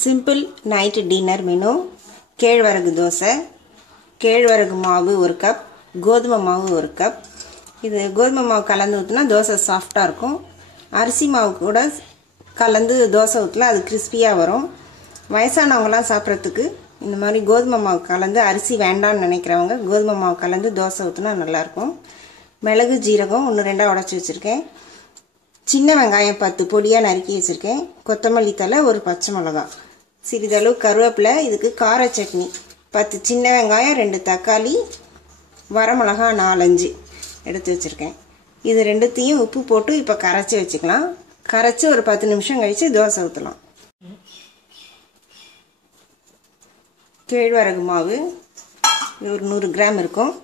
Simple night dinner menu. கேழ்வரகு தோசை, கேழ்வரகு மாவு 1 கப், கோதுமை மாவு 1 கப். இது கோதுமை மாவு கலந்து ஊற்றினா தோசை சாஃப்டாக இருக்கும். அரிசி மாவு கூட கலந்து தோசை ஊற்றினா அது கிறிஸ்பியாக வரும். வயசானவங்களாம் சாப்பிட்றதுக்கு இந்த மாதிரி கோதுமை மாவு கலந்து, அரிசி வேண்டான்னு நினைக்கிறவங்க கோதுமை மாவு கலந்து தோசை ஊற்றினா நல்லாயிருக்கும். மிளகு ஜீரகம் 1-2 உடச்சி வச்சுருக்கேன். சின்ன வெங்காயம் 10 பொடியாக நறுக்கி வச்சுருக்கேன். கொத்தமல்லி தழை, 1 பச்சை மிளகாய், சிறிதளவு கருவேப்பிலை. இதுக்கு கார சட்னி 10 சின்ன வெங்காயம், 2 தக்காளி, வரமிளகா 4-5 எடுத்து வச்சுருக்கேன். இது ரெண்டுத்தையும் உப்பு போட்டு இப்போ கரைச்சி வச்சுக்கலாம். கரைச்சி ஒரு 10 நிமிஷம் கழித்து தோசை ஊற்றலாம். கேழ்வரகு மாவு ஒரு 100 கிராம் இருக்கும்.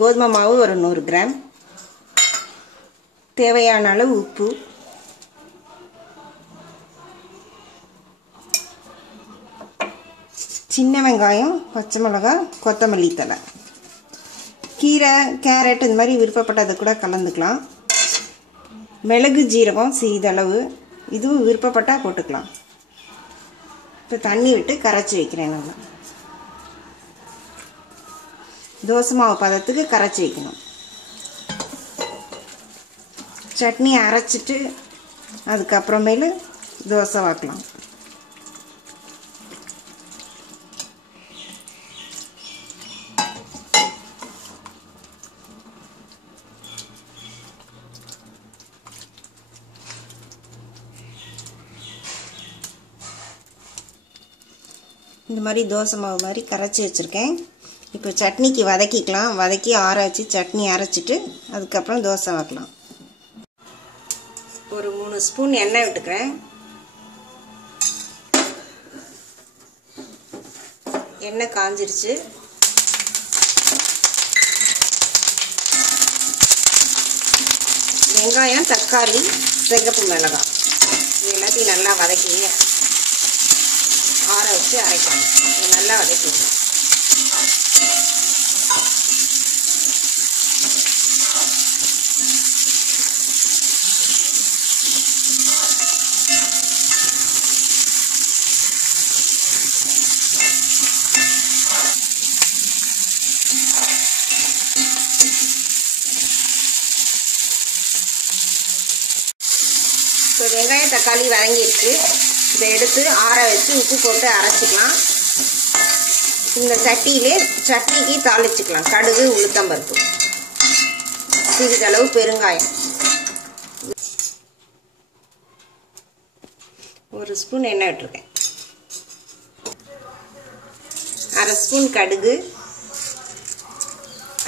கோதுமை மாவு ஒரு 100 கிராம். தேவையான அளவு உப்பு. சின்ன வெங்காயம், பச்சை மிளகாய், கொத்தமல்லி தழை. கீரை, கேரட் இந்த மாதிரி விருப்பப்பட்டதை கூட கலந்துக்கலாம். மிளகு ஜீரகம் சிறிதளவு, இதுவும் விருப்பப்பட்டால் போட்டுக்கலாம். இப்போ தண்ணி விட்டு கரைச்சி வைக்கிறேன். நல்லா தோசை மாவு பதத்துக்கு கரைச்சி வைக்கணும். சட்னி அரைச்சிட்டு அதுக்கப்புறமேலு தோசை வாக்கலாம். இந்த மாதிரி தோசை மாவு மாதிரி கரைச்சி வச்சுருக்கேன். இப்போ சட்னிக்கு வதக்கிக்கலாம். வதக்கி ஆற வச்சு சட்னி அரைச்சிட்டு அதுக்கப்புறம் தோசை வாக்கலாம். ஒரு 3 ஸ்பூன் எண்ணெய் விட்டுக்கிறேன். எண்ணெய் காஞ்சிருச்சு. வெங்காயம், தக்காளி, சிகப்பு மிளகாய் இது எல்லாத்தையும் நல்லா வதக்கி ஆற வச்சு அரைக்கணும். நல்லா வதக்கிக்கலாம். இப்போ வெங்காயம் தக்காளி வதங்கிடுச்சு. இதை எடுத்து ஆற வச்சு உப்பு போட்டு அரைச்சிக்கலாம். இந்த சட்டியிலே சட்னிக்கு தாளிச்சுக்கலாம். கடுகு, உளுத்தம்பருப்பு, சிறிதளவு பெருங்காயம், 1 ஸ்பூன் எண்ணெய் விட்டுருக்கேன். 1/2 ஸ்பூன் கடுகு,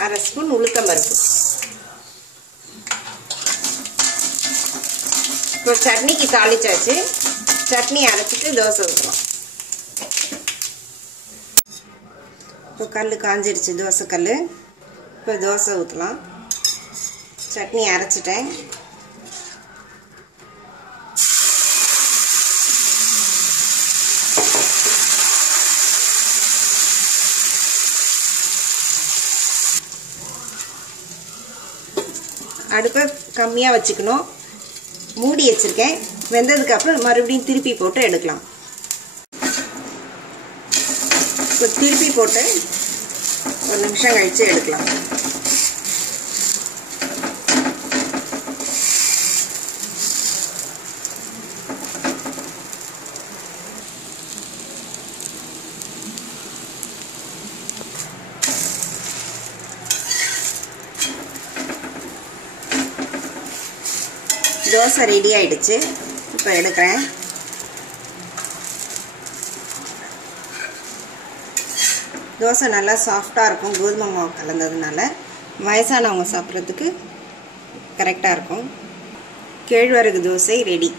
1/2 ஸ்பூன் உளுத்தம்பருப்பு. இப்போ சட்னிக்கு தாளிச்சாச்சு. சட்னி அரைச்சிட்டு தோசை ஊற்றலாம். இப்போ கல் காஞ்சிடுச்சு, தோசை கல். இப்போ தோசை ஊற்றலாம். சட்னி அரைச்சிட்டேன். அடுப்பை கம்மியாக வச்சுக்கணும். மூடி வச்சுருக்கேன். வெந்ததுக்கப்புறம் மறுபடியும் திருப்பி போட்டு எடுக்கலாம். இப்போ திருப்பி போட்டு 1 நிமிஷம் கழித்து எடுக்கலாம். தோசை ரெடி ஆயிடுச்சு. இப்போ எடுக்கிறேன். தோசை நல்லா சாஃப்டாக இருக்கும். கோதுமை மாவு கலந்ததுனால வயசானவங்க சாப்பிட்றதுக்கு கரெக்டாக இருக்கும். கேழ்வரகு தோசை ரெடி.